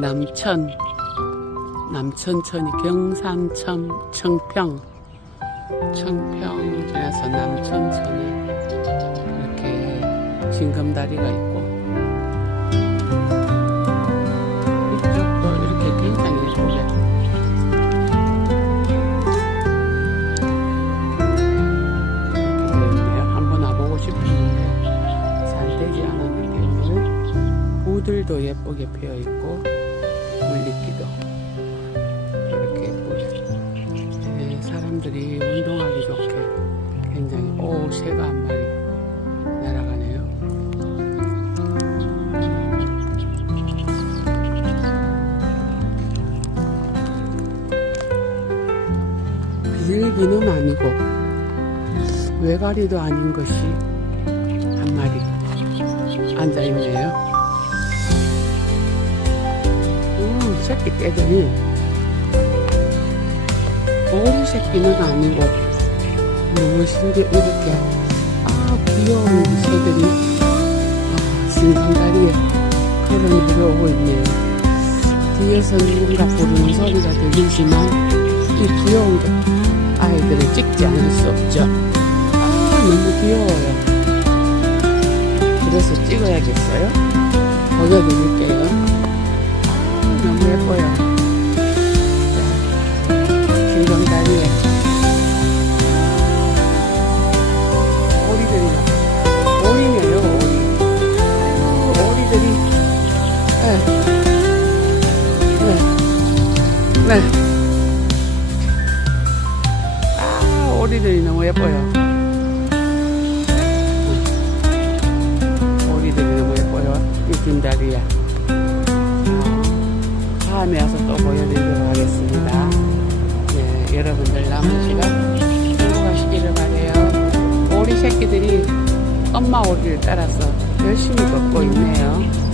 남천, 남천천이 경산천, 청평, 청평 중에서 남천천에 이렇게 징검다리가 있고 부들도 예쁘게 피어 있고 물리기도 이렇게 예쁘게 네, 사람들이 운동하기 좋게 굉장히 오 새가 한 마리 날아가네요. 비둘기는 아니고 외가리도 아닌 것이 한 마리 앉아 있네요. 새끼 떼더니 오리 새끼는 아니고 무엇인지 이렇게 아 귀여운 새들이 아, 싱싱다리에 걸어 들어오고 있네요. 뒤에서 누군가 부르는 소리가 들리지만 이 귀여운 것 아이들을 찍지 않을 수 없죠. 아 너무 귀여워요. 그래서 찍어야겠어요. 보여드릴게요. 아 너무 예뻐요. 자, 길건다리에 오리들이 나 오리네요 오리. 아이고, 오리들이 네. 네. 네. 아, 오리들이 너무 예뻐요. 다음에 와서 또 보여드리도록 하겠습니다. 네, 여러분들 남은 시간 행복하시기를 바래요. 오리 새끼들이 엄마 오리를 따라서 열심히 걷고 있네요.